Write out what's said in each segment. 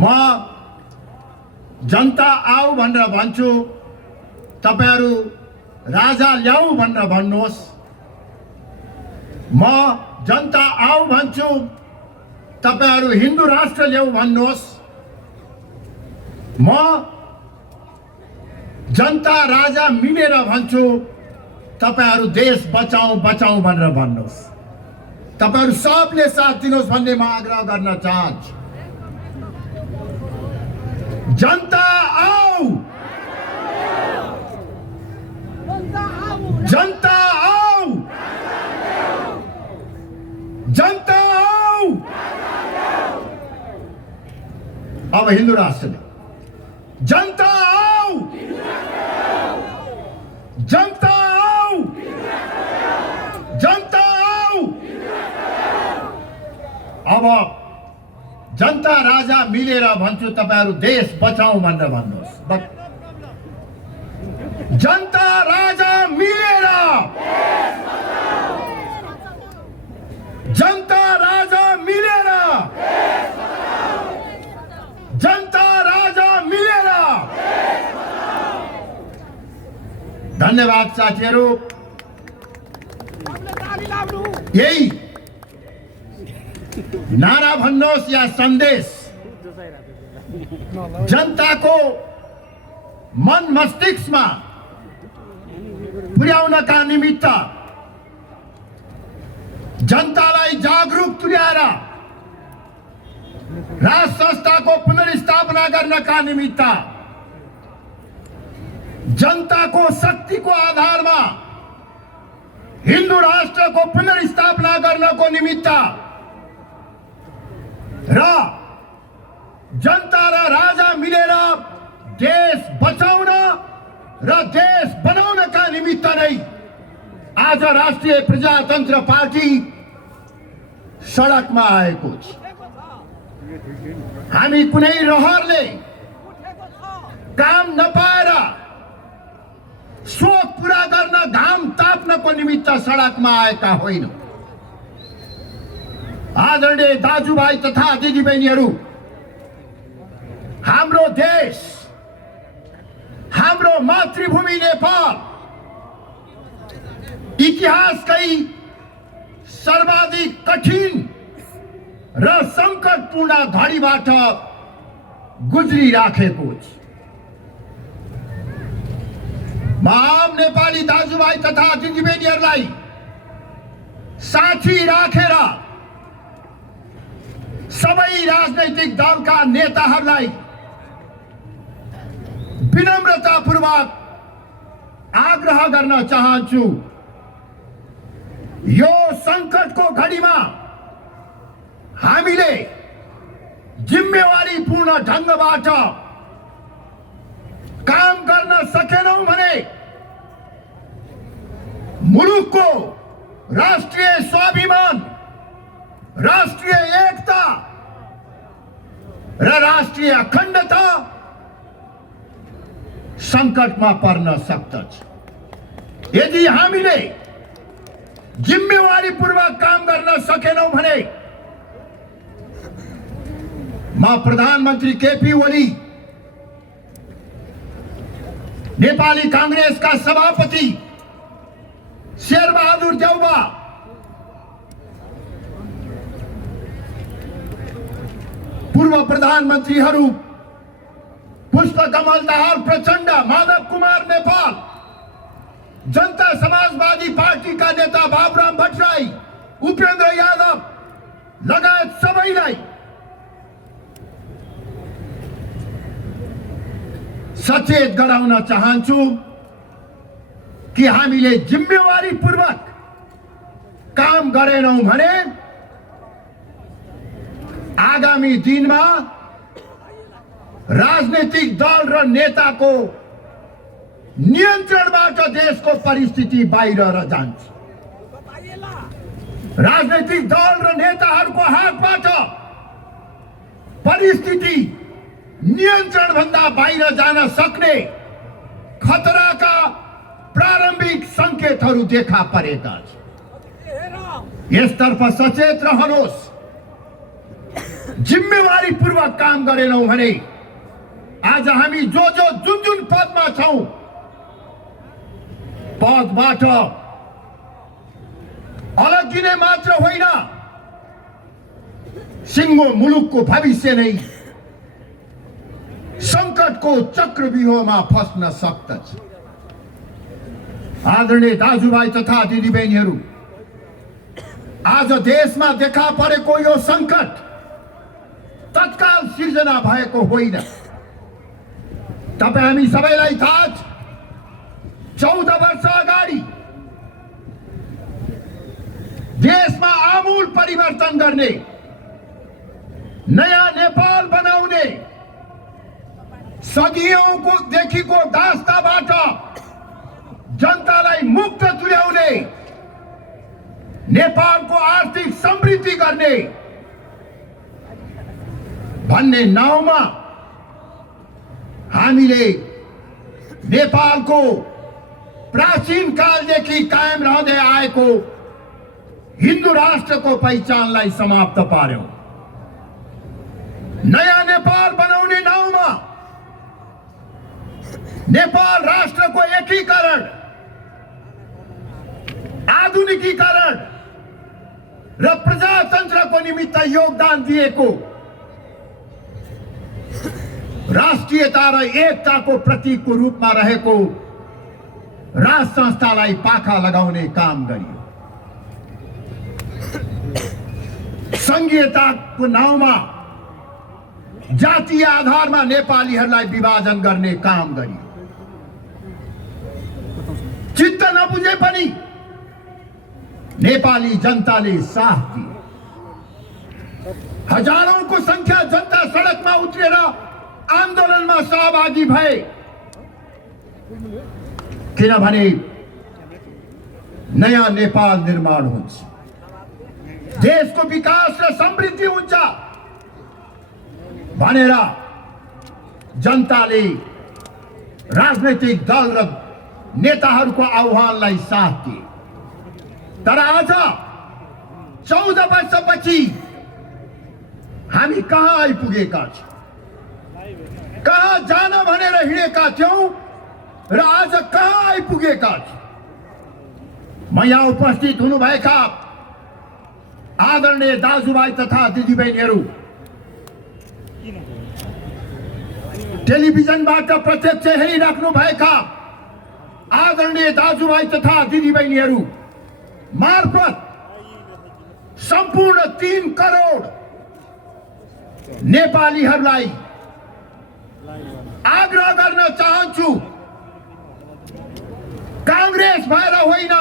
म जनता आऊ भनेर भन्छु, तपाईहरु राजा ल्याऊ भनेर भन्नुहोस्। म जनता आऊ भन्छु, तपाईहरु हिन्दू राष्ट्र ल्याऊ भन्नुहोस्। म जनता राजा मिलेर भन्छु, तपाईहरु देश बचाऊ बचाऊ भनेर भन्नुहोस्। तपाईहरु सबले साथ दिनुहोस् भन्ने म आग्रह गर्न चाहन्छु। जनता आऊ, जनता आऊ, जनता आऊ। अब हिन्दू राष्ट्र में जनता आऊ, जनता आऊ, जनता आऊ। अब जनता राजा मिलेर भन्छु, तपाईहरु देश बचाऊ भनेर भन्नुहोस्। जनता राजा मिलेर, जनता राजा मिलेर, जनता राजा मिलेर। धन्यवाद साथीहरु। यही नारा भन्नुहोस् या सन्देश जनताको मन मस्तिष्कमा पुर्याउनका निमित्त, जनतालाई जागरुक तुल्याएर राज संस्थाको पुनर्स्थापना गर्नका निमित्त, जनताको शक्तिको आधारमा हिन्दू राष्ट्रको पुनर्स्थापना गर्नको निमित्त र जनता र राजा मिलेर देश बचाउन र देश बनाउनका निमित्त नै आज राष्ट्रिय प्रजातन्त्र पार्टी सडकमा आएको छ। हामी कुनै रहरले काम नपाएर शोक पूरा गर्न, घाम ताप्नको निमित्त सडकमा आएका होइनौं। आदरणीय दाजुभाइ तथा दिदीबहिनीहरू, हाम्रो देश, हाम्रो मातृभूमि नेपाल इतिहासकै सर्वाधिक कठिन र संकटपूर्ण घडीबाट गुज्रिराखेको छ। आम नेपाली दाजुभाइ तथा दिदीबहिनीहरूलाई साथी राखेर सबै राजनैतिक दलका नेताहरूलाई विनम्रतापूर्वक आग्रह गर्न चाहन्छु, यो संकटको घडीमा हामीले जिम्मेवारीपूर्ण ढंगबाट काम गर्न सकेनौं भने मुलुकको राष्ट्रिय स्वाभिमान, राष्ट्रिय एकता र राष्ट्रिय अखण्डता संकटमा पर्न सक्दछ। यदि हामीले जिम्मेवारीपूर्वक काम गर्न सकेनौं भने म प्रधानमन्त्री केपी ओली, नेपाली कांग्रेसका सभापति शेरबहादुर देउवा, पूर्व प्रधानमन्त्रीहरू पुष्पकमल दाहाल प्रचण्ड, माधव कुमार नेपाल, जनता समाजवादी पार्टीका नेता बाबुराम भट्टराई, उपेन्द्र यादव लगायत सबैलाई सचेत गराउन चाहन्छु कि हामीले जिम्मेवारीपूर्वक काम गरेनौं भने आगामी दिनमा राजनीतिक दल र नेताको नियन्त्रणबाट देशको परिस्थिति बाहिर जान्छ। राजनीतिक दल र नेताहरूको हातबाट परिस्थिति नियन्त्रण भन्दा बाहिर जान सक्ने खतराका प्रारम्भिक संकेतहरू देखा परेका छन्। यसतर्फ सचेत रहनुहोस्। जिम्मेवारीपूर्वक काम गरेनौं भने आज हामी जो जुन पदमा छौं पदबाट अलगिने मात्र होइन, सिङ्गो मुलुकको भविष्य नै संकटको चक्रव्यूहमा फस्न सक्दछ। आदरणीय दाजुभाइ तथा दिदीबहिनीहरू, आज देशमा देखा परेको यो संकट तत्काल सिर्जना भएको होइन। तपाई हामी सबैलाई थाहा छ, 14 वर्ष अगाडि देशमा आमूल परिवर्तन गर्ने, नयाँ नेपाल बनाउने, सदियौंको देखिको दास्ताबाट जनतालाई मुक्त तुल्याउने, नेपालको आर्थिक समृद्धि गर्ने भन्ने नाउँमा हामीले नेपालको प्राचीन कालदेखि कायम रहँदै आएको हिन्दू राष्ट्रको पहिचानलाई समाप्त पार्यौं। नयाँ नेपाल बनाउने नाउँमा नेपाल राष्ट्रको एकीकरण, आधुनिकीकरण र प्रजातन्त्रको निमित्त योगदान दिएको, राष्ट्रियता र एकताको प्रतीकको रूपमा रहेको राज संस्थालाई पाखा लगाउने काम गरियो। संघीयताको नाउँमा जातीय आधारमा नेपालीहरूलाई विभाजन गर्ने काम गरियो। चित्त नबुझे पनि नेपाली जनताले साथ दिए। हजारौंको संख्या जनता सडकमा उत्रेर आन्दोलनमा सहभागी भए, किनभने नयाँ नेपाल निर्माण हुन्छ, देशको विकास र समृद्धि हुन्छ भनेर जनताले राजनैतिक दल र नेताहरूको आह्वानलाई साथ दिए। तर आज 14 वर्षपछि हामी कहाँ आइपुगेका छौं? कहाँ जान भनेर हिँडेका थियौं र आज कहाँ आइपुगेका छौं? म यहाँ उपस्थित हुनुभएका आदरणीय दाजुभाइ तथा दिदीबहिनीहरू, टेलिभिजनबाट प्रत्यक्ष हेरिराख्नु भएका आदरणीय दाजुभाइ तथा दिदीबहिनीहरू मार्फत सम्पूर्ण 3 करोड नेपालीहरूलाई आग्रह गर्न चाहन्छु, कांग्रेस भएर होइन,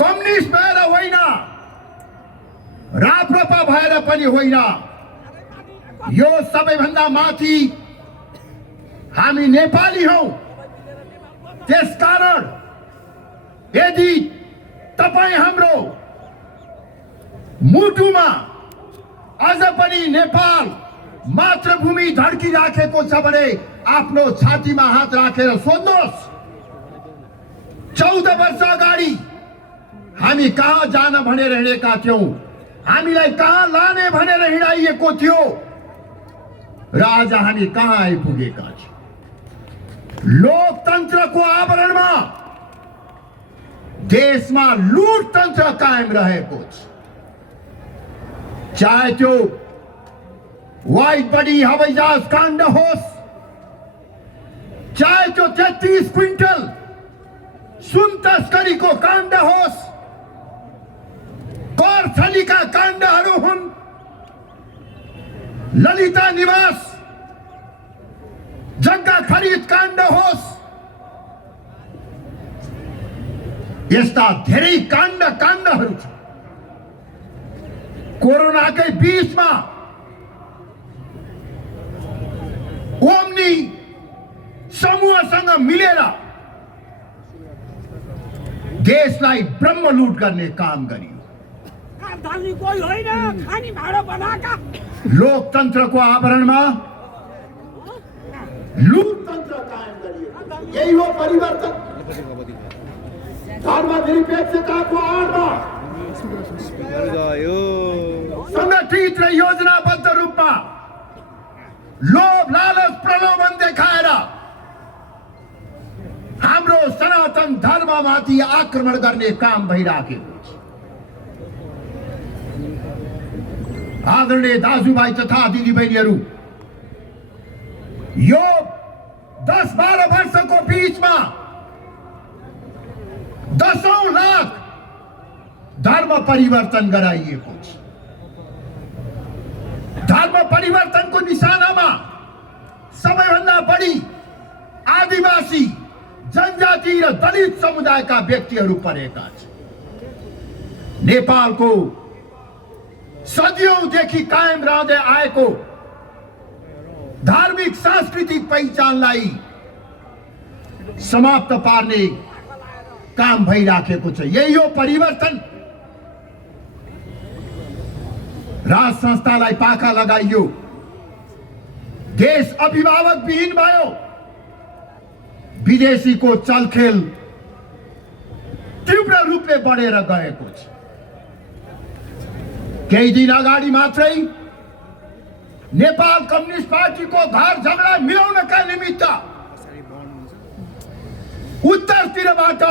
कम्युनिस्ट भएर होइन, राप्रपा भएर पनि होइन, यो सबैभन्दा माथि हामी नेपाली हौं। त्यसकारण यदि तपाई हाम्रो मुटुमा अझ पनि नेपाल मातृभूमि धड्किराखेको छ भने आफ्नो छातीमा हात राखेर सोध्नुहोस्, 14 वर्ष अगाडि हामी कहाँ जान भनेर हिँडेका थियौं, हामीलाई कहाँ लाने भनेर हिँडाइएको थियो र आज हामी कहाँ आइपुगेका छौं? लोकतन्त्रको आवरणमा देशमा लुटतन्त्र कायम रहेको छ। चाहे त्यो वाइट बडी हवाईजहाज काण्ड होस्, चाहे त्यो 33 क्विन्टल सुन तस्करीको काण्ड होस्, कर छलीका काण्डहरू हुन्, ललिता निवास जग्गा खरिद काण्ड होस्, यस्ता धेरै काण्डहरू छन्। कोरोनाकै बीचमा ओम्नी समूहसँग मिलेर देशलाई ब्रह्मलुट गर्ने काम गरियो। लोकतन्त्रको आवरणमा लुटतन्त्र कायम गरियो। यही हो परिवर्तन। धर्मनिरपेक्षताको आडमा संगठित र योजनाबद्ध रूपमा लोभ लालच प्रलोभन देखाएर हाम्रो सनातन धर्ममाथि आक्रमण गर्ने काम भइराखेको छ। आदरणीय दाजुभाइ तथा दिदीबहिनीहरू, यो 10-12 वर्षको बीचमा दशौं लाख धर्म परिवर्तन गराइएको छ। धर्म परिवर्तनको निशानामा सबैभन्दा बढी आदिवासी, जनजाति र दलित समुदायका व्यक्तिहरू परेका छन्। नेपालको सदियौंदेखि कायम रहँदै आएको धार्मिक सांस्कृतिक पहिचानलाई समाप्त पार्ने काम भइराखेको छ। यही हो परिवर्तन। राज संस्थालाई पाखा लगाइयो, देश अभिभावक विहीन भयो, विदेशीको चलखेल तीव्र रूपले बढेर गएको छ। केही दिन अगाडि मात्रै नेपाल कम्युनिस्ट पार्टीको घर झगडा मिलाउनका निमित्त उत्तरतिरबाट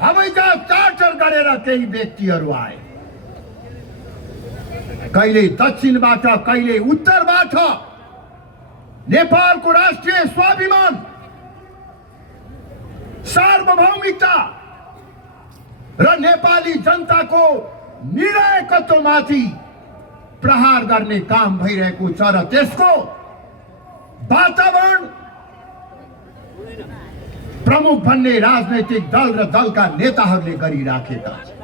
हवाईजहाज चार्टर गरेर केही व्यक्तिहरू आए। कहिले दक्षिणबाट, कहिले उत्तरबाट नेपालको राष्ट्रिय स्वाभिमान, सार्वभौमिकता र नेपाली जनताको निर्णायकत्वमाथि प्रहार गर्ने काम भइरहेको छ र त्यसको वातावरण प्रमुख भन्ने राजनैतिक दल र दलका नेताहरूले गरिराखेका छन्।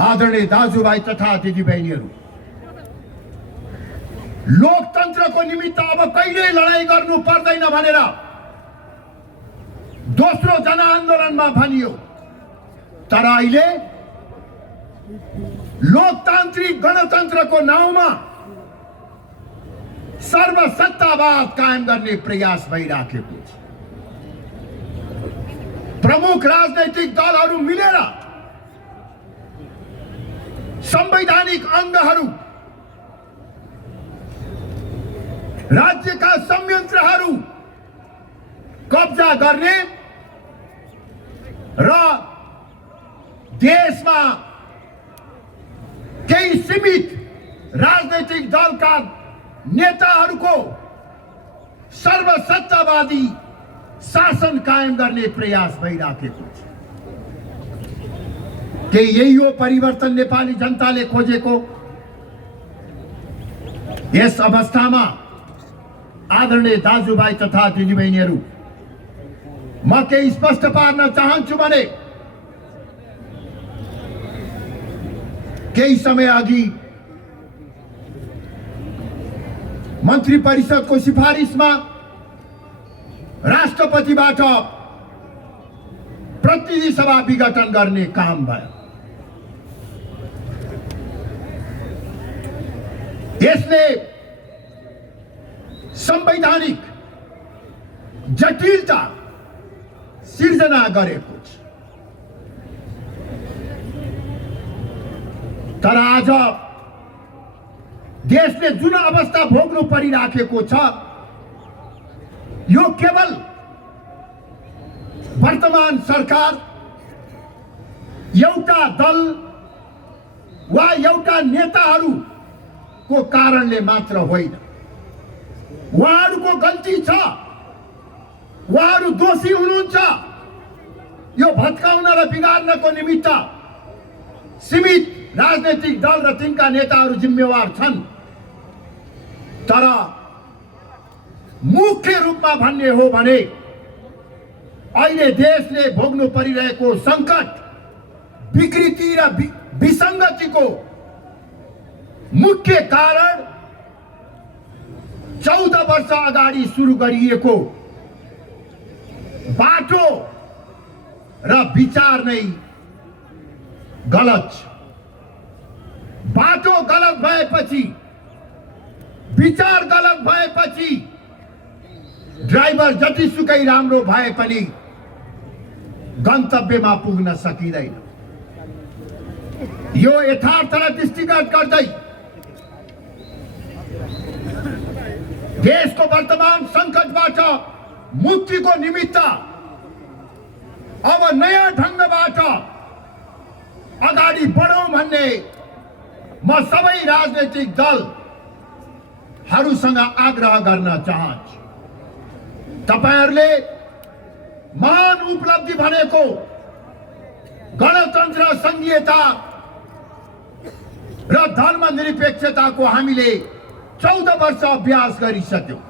आदरणीय दाजुभाइ तथा दिदीबहिनीहरू, लोकतन्त्रको निमित्त अब कहिले लडाईँ गर्नु पर्दैन भनेर दोस्रो जनआन्दोलनमा भनियो, तर अहिले लोकतान्त्रिक गणतन्त्रको नाउँमा सर्वसत्तावाद कायम गर्ने प्रयास भइराखेको छ। प्रमुख राजनैतिक दलहरू मिलेर संवैधानिक अंगहरू, राज्यका संयन्त्रहरू कब्जा गर्ने र देशमा केही सीमित राजनैतिक दलका नेताहरूको सर्वसत्तावादी शासन कायम गर्ने प्रयास भइराखेको छ। के यही हो परिवर्तन नेपाली जनताले खोजेको? यस अवस्थामा आदरणीय दाजुभाइ तथा दिदीबहिनीहरू, म केही स्पष्ट पार्न चाहन्छु भने केही समय अघि मन्त्री परिषदको सिफारिसमा राष्ट्रपतिबाट प्रतिनिधि सभा विघटन गर्ने काम भयो। यसले संवैधानिक जटिलता सिर्जना गरेको छ। तर आज देशले जुन अवस्था भोग्नु परिराखेको छ, यो केवल वर्तमान सरकार, एउटा दल वा एउटा नेताहरूको कारणले मात्र होइन। उहाँहरूको गल्ती छ, उहाँहरू दोषी हुनुहुन्छ। यो भत्काउन र बिगार्नको निमित्त सीमित राजनैतिक दल र तिनका नेताहरू जिम्मेवार छन्। तर मुख्य रूपमा भन्ने हो भने अहिले देशले भोग्नु परिरहेको संकट, विकृति र विसंगतिको मुख्य कारण 14 वर्ष अगाडि सुरु गरिएको बाटो र विचार नै गलत छ। बाटो गलत भएपछि, विचार गलत भएपछि ड्राइभर जतिसुकै राम्रो भए पनि गन्तव्यमा पुग्न सकिँदैन। यो यथार्थलाई दृष्टिगत गर्दै देशको वर्तमान सङ्कटबाट मुक्तिको निमित्त अब नयाँ ढङ्गबाट अगाडि बढौँ भन्ने म सबै राजनैतिक दलहरूसँग आग्रह गर्न चाहन्छु। तपाईहरुले महान उपलब्धि भनेको गणतन्त्र, संघीयता र धर्मनिरपेक्षताको हामीले 14 वर्ष अभ्यास गरिसक्यौं।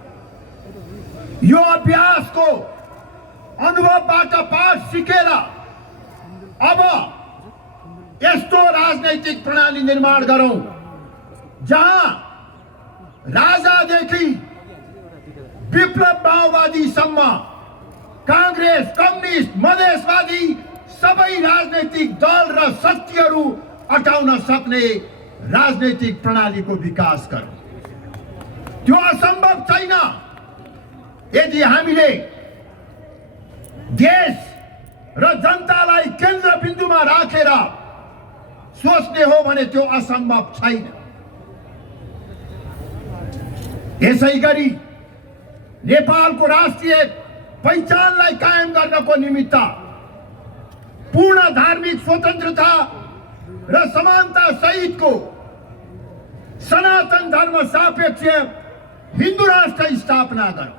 यो अभ्यासको अनुभवबाट पाठ सिकेर अब यस्तो राजनैतिक प्रणाली निर्माण गरौं जहाँ राजादेखि विप्लव माओवादीसम्म, कांग्रेस, कम्युनिस्ट, मधेसवादी सबै राजनैतिक दल र शक्तिहरू अटाउन सक्ने राजनैतिक प्रणालीको विकास गरौं। त्यो असम्भव छैन यदि हामीले देश र जनतालाई केन्द्रबिन्दुमा राखेर सोच्ने हो भने त्यो असम्भव छैन। यसैगरी नेपालको राष्ट्रिय पहिचानलाई कायम गर्नको निमित्त पूर्ण धार्मिक स्वतन्त्रता र समानता सहितको सनातन धर्म सापेक्ष हिन्दू राष्ट्र स्थापना गरौं।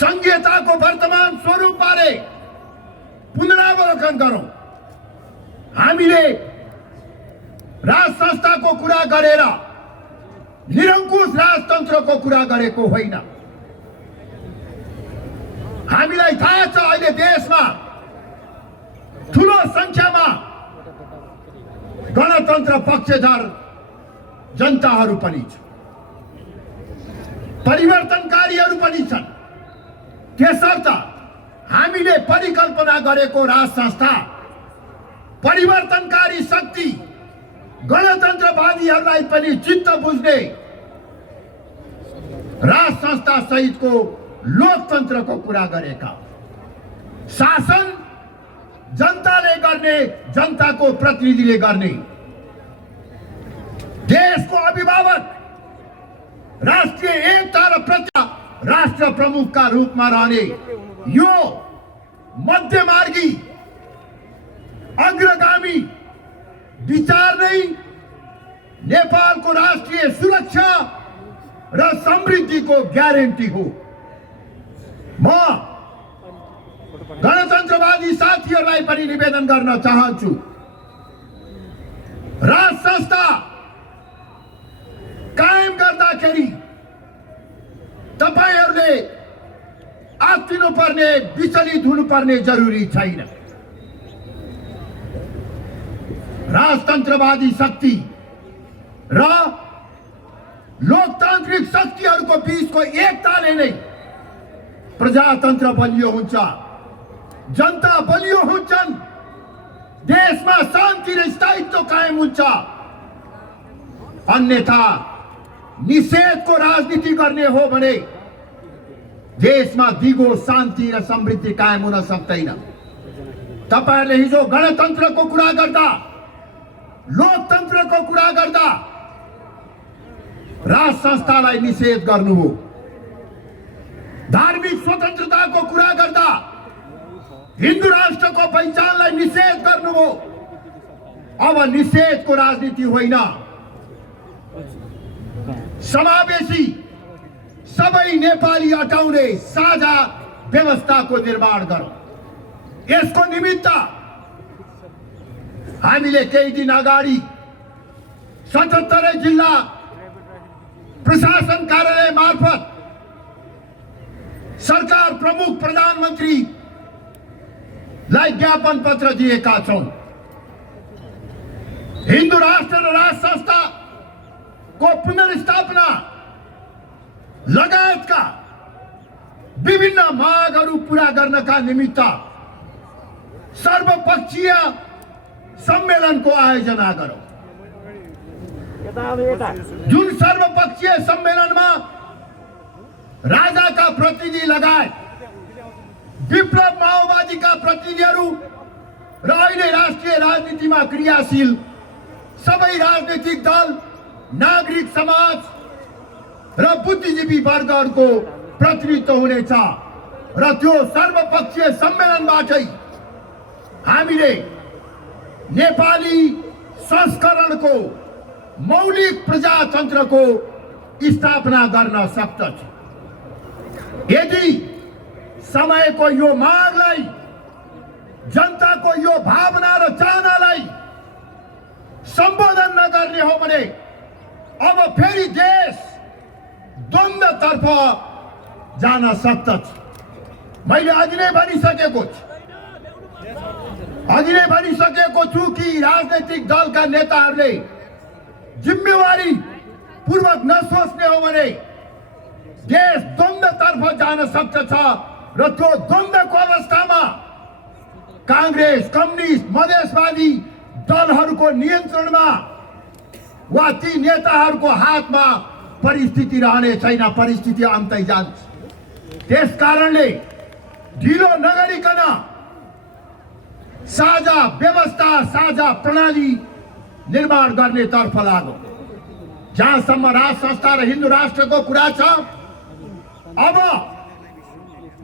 संघीयताको वर्तमान स्वरूप बारे पुनरावलोकन गरौं। हामीले राज संस्थाको कुरा गरेर निरंकुश राजतन्त्रको कुरा गरेको होइन। हामीलाई थाहा छ अहिले देशमा ठूलो संख्यामा गणतन्त्र पक्षधर जनताहरू पनि छन्, परिवर्तनकारीहरू पनि छन्। त्यसर्थ हामीले परिकल्पना गरेको राज संस्था परिवर्तनकारी शक्ति गणतन्त्रवादीहरूलाई पनि चित्त बुझ्ने राज संस्था सहितको लोकतन्त्रको कुरा गरेका। शासन जनताले गर्ने, जनताको प्रतिनिधिले गर्ने, देशको अभिभावक राष्ट्रिय एकता र प्रजा राष्ट्र प्रमुखका रूपमा रहने यो मध्यमार्गी अग्रगामी विचार नै नेपालको राष्ट्रिय सुरक्षा र समृद्धिको ग्यारेन्टी हो। म गणतन्त्रवादी साथीहरूलाई पनि निवेदन गर्न चाहन्छु, राज संस्था कायम गर्दाखेरि तपाईहरुले आत्तिनु पर्ने, विचलित हुनु पर्ने जरुरी छैन। राजतन्त्रवादी शक्ति र लोकतान्त्रिक शक्तिहरूको बीचको एकताले नै प्रजातन्त्र बलियो हुन्छ, जनता बलियो हुन्छन्, देशमा शान्ति र स्थायित्व कायम हुन्छ। अन्यथा निषेधको राजनीति गर्ने हो भने देशमा दिगो शान्ति र समृद्धि कायम हुन सक्दैन। तपाईहरुले हिजो गणतन्त्रको कुरा गर्दा, लोकतन्त्रको कुरा गर्दा राज संस्थालाई निषेध गर्नुभयो, धार्मिक स्वतन्त्रताको कुरा गर्दा हिन्दू राष्ट्रको पहिचानलाई निषेध गर्नुभयो। अब निषेधको राजनीति होइन, समावेशी सबै नेपाली अटाउने साझा व्यवस्थाको निर्माण गरौं। यसको निमित्त हामीले केही दिन अगाडि 77 जिल्ला प्रशासन कार्यालय मार्फत सरकार प्रमुख प्रधानमन्त्रीलाई ज्ञापन पत्र दिएका छौं। हिन्दू राष्ट्र र राज संस्थाको पुनर्स्थापना लगायतका विभिन्न मागहरू पूरा गर्नका निमित्त सर्वपक्षीय सम्मेलनको आयोजना गरौं। जुन सर्वपक्षीय सम्मेलनमा राजाका प्रतिनिधि लगायत विप्लव माओवादीका प्रतिनिधिहरू र अहिले राष्ट्रिय राजनीतिमा क्रियाशील सबै राजनीतिक दल, नागरिक समाज र बुद्धिजीवी वर्गहरूको प्रतिनिधित्व हुनेछ र त्यो सर्वपक्षीय सम्मेलनबाटै हामीले नेपाली संस्करणको मौलिक प्रजातन्त्रको स्थापना गर्न सक्दछ। यदि समयको यो मागलाई, जनताको यो भावना र चाहनालाई सम्बोधन नगर्ने हो भने अब फेरि देश द्वन्द्वतर्फ जान सक्दछ। मैले अघि नै भनिसकेको छु कि राजनैतिक दलका नेताहरूले जिम्मेवारी पूर्वक नसोच्ने हो भने देश द्वन्द्वतर्फ जान सक्दछ र त्यो द्वन्द्वको अवस्थामा कांग्रेस, कम्युनिस्ट, मधेसवादी दलहरूको नियन्त्रणमा वा ती नेताहरूको हातमा परिस्थिति रहने छैन, परिस्थिति अन्तै जान्छ। त्यसकारणले ढिलो नगरिकन साझा व्यवस्था, साझा प्रणाली निर्माण गर्ने तर्फ लाग्यो। जहाँसम्म राज संस्था र हिन्दू राष्ट्रको कुरा छ, अब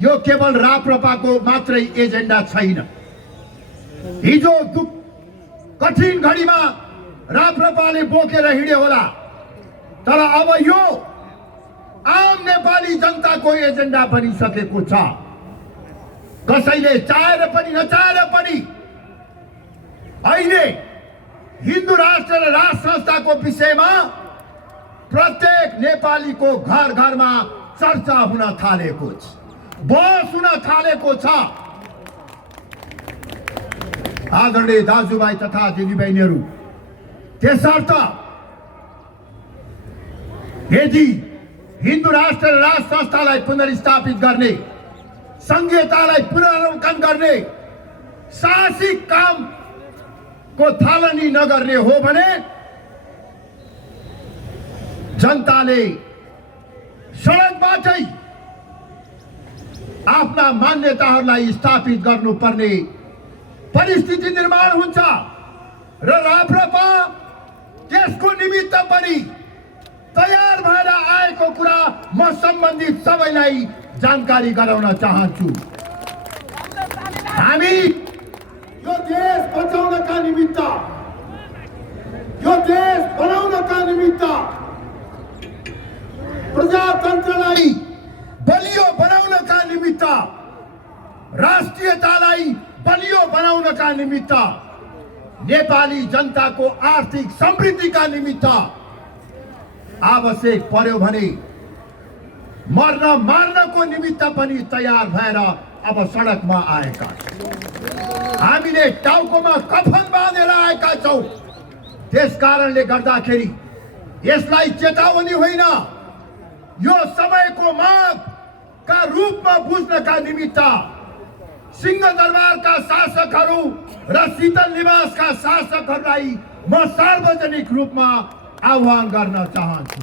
यो केवल राप्रपाको मात्रै एजेन्डा छैन। हिजो कठिन घडीमा राप्रपाले बोकेर हिँड्यो होला, तर अब यो आम नेपाली जनताको एजेन्डा बनिसकेको छ। कसैले चाहेर पनि नचाहेर पनि अहिले हिन्दू राष्ट्र र राज संस्थाको विषयमा प्रत्येक नेपालीको घर घरमा चर्चा हुन थालेको छ, बहस हुन थालेको छ। आदरणीय दाजुभाइ तथा दिदीबहिनीहरू, त्यसर्थ यदि हिन्दू राष्ट्र र राज संस्थालाई पुनर्स्थापित गर्ने, संघीयतालाई पुनरावलोकन गर्ने साहसिक काम को थालनी नगर्ने हो भने जनताले सडकबाटै आफ्ना मान्यताहरूलाई स्थापित गर्नुपर्ने परिस्थिति निर्माण हुन्छ र राप्रपा त्यसको निमित्त पनि तयार भएर आएको कुरा म सम्बन्धित सबैलाई जानकारी गराउन चाहन्छु। हामी यो देश बचाउनका निमित्त, यो देश बनाउनका निमित्त, प्रजातन्त्रलाई बलियो बनाउनका निमित्त, राष्ट्रियतालाई बलियो बनाउनका निमित्त, नेपाली जनताको आर्थिक समृद्धिका निमित्त आवश्यक पर्यो भने मर्न मार्नको निमित्त पनि तयार भएर अब सडकमा आएका छौँ। हामीले टाउकोमा कफन बाँधेर आएका छौँ। त्यसकारणले गर्दाखेरि यसलाई चेतावनी होइन, यो समयको मागका रूपमा बुझ्नका निमित्त सिंहदरबारका शासकहरू र शीतल निवासका शासकहरूलाई म सार्वजनिक रूपमा आह्वान गर्न चाहन्छु।